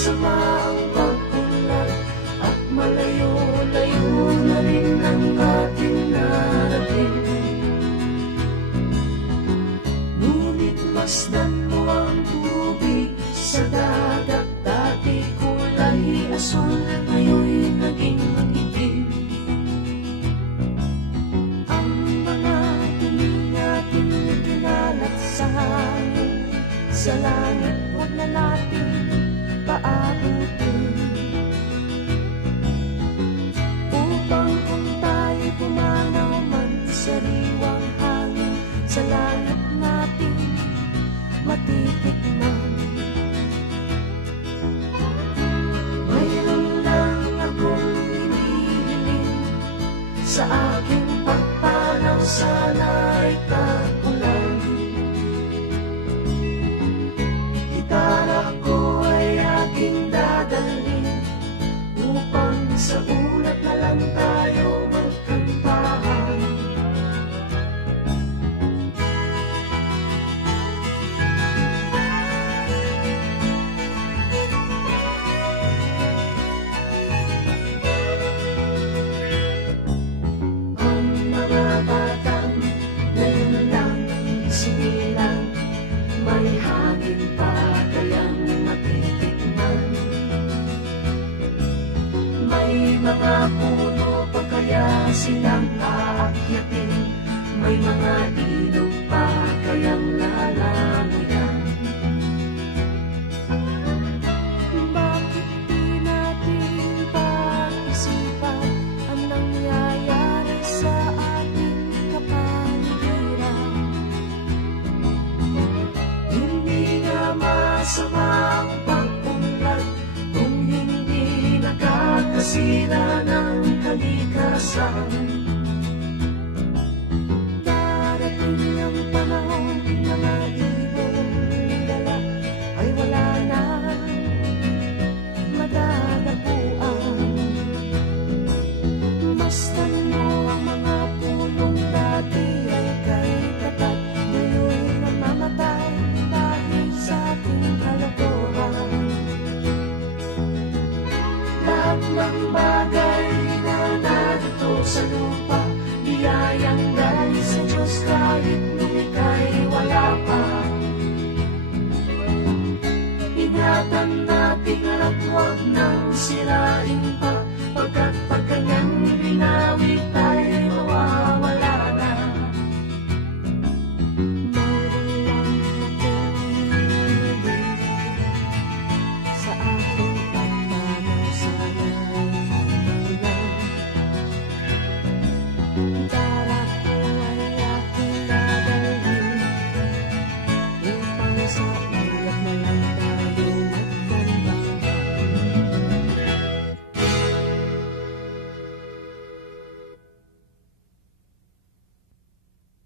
masama ang pag-unlad, at malayo-layo na rin ang ating narating. Ngunit masdan mo ang tubig sa dagat, dati kulay asul, ngayon'y naging itim. Ang mga dumi natin kinalat sa hangin, sa langit huwag na natin paabutin, upang kung tayo pumanaw man sa sariwang hangin, sa langit natin matitikman. Mayroon lang akong hinihiling, sa aking pagpanaw sana'y kakulan. Gitara ko ay aking dadalhin, upang sa ulat na lang tayo magkantahan. Ang mga batang ngayon lang sinilang, may hangin pa kayang matitikman. May mga puno pa kaya silang aakyatin, may mga ilog pa kayang lalangoyan. Bakit di natin pag-isipan ang nangyayari sa ating kapaligiran? Hindi nga masama ang pag-unlad kung hindi nakakasira ng kalikasan. Darating ang panahon, mga ibong dala ay wala na madadapuan. Masdan mo ang mga punong dati ay kay tapat, ngayon namamatay dahil sa ating kalokohan. Lahat ng bagay na narito sa lupa, biyayang galing sa Diyos kahit nung ika'y wala pa. Ingatan natin at huwag nang sirain pa, pagkat pag ganyan